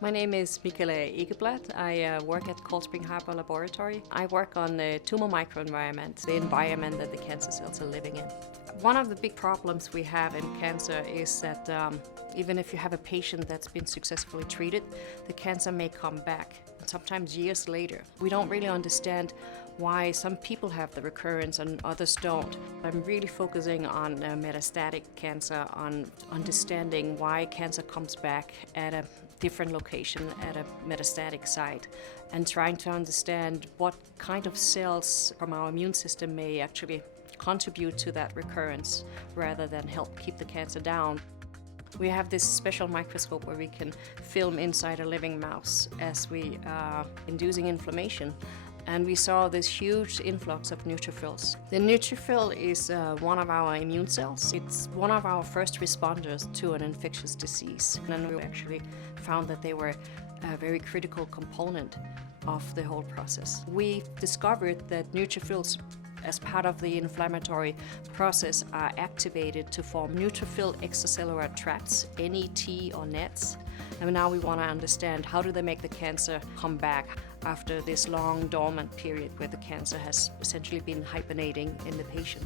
My name is Mikala Egeblad. I work at Cold Spring Harbor Laboratory. I work on the tumor microenvironment, the environment that the cancer cells are living in. One of the big problems we have in cancer is that even if you have a patient that's been successfully treated, the cancer may come back, sometimes years later. We don't really understand why some people have the recurrence and others don't. I'm really focusing on metastatic cancer, on understanding why cancer comes back at a different location, at a metastatic site, and trying to understand what kind of cells from our immune system may actually contribute to that recurrence rather than help keep the cancer down. We have this special microscope where we can film inside a living mouse as we are inducing inflammation. And we saw this huge influx of neutrophils. The neutrophil is one of our immune cells. It's one of our first responders to an infectious disease. And we actually found that they were a very critical component of the whole process. We discovered that neutrophils, as part of the inflammatory process, are activated to form neutrophil extracellular traps, NET or nets. And now we want to understand how do they make the cancer come back after this long dormant period where the cancer has essentially been hibernating in the patient.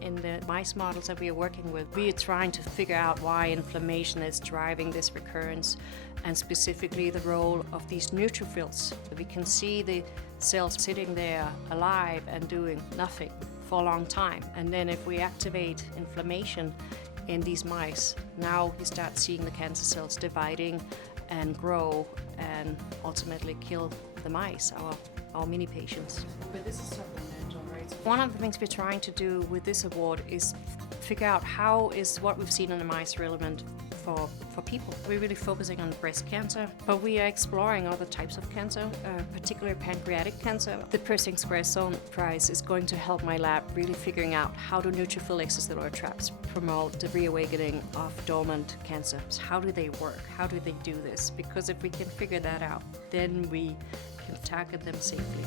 In the mice models that we are working with, we are trying to figure out why inflammation is driving this recurrence, and specifically the role of these neutrophils. We can see the cells sitting there alive and doing nothing for a long time. And then if we activate inflammation in these mice, now we start seeing the cancer cells dividing and grow and ultimately kill the mice, our mini patients. But this is supplemental, right? One of the things we're trying to do with this award is figure out how is what we've seen in the mice relevant for people. We're really focusing on breast cancer, but we are exploring other types of cancer, particularly pancreatic cancer. The Pershing Sohn Prize is going to help my lab really figuring out how do neutrophil extracellular traps promote the reawakening of dormant cancers. How do they work? How do they do this? Because if we can figure that out, then we can target them safely.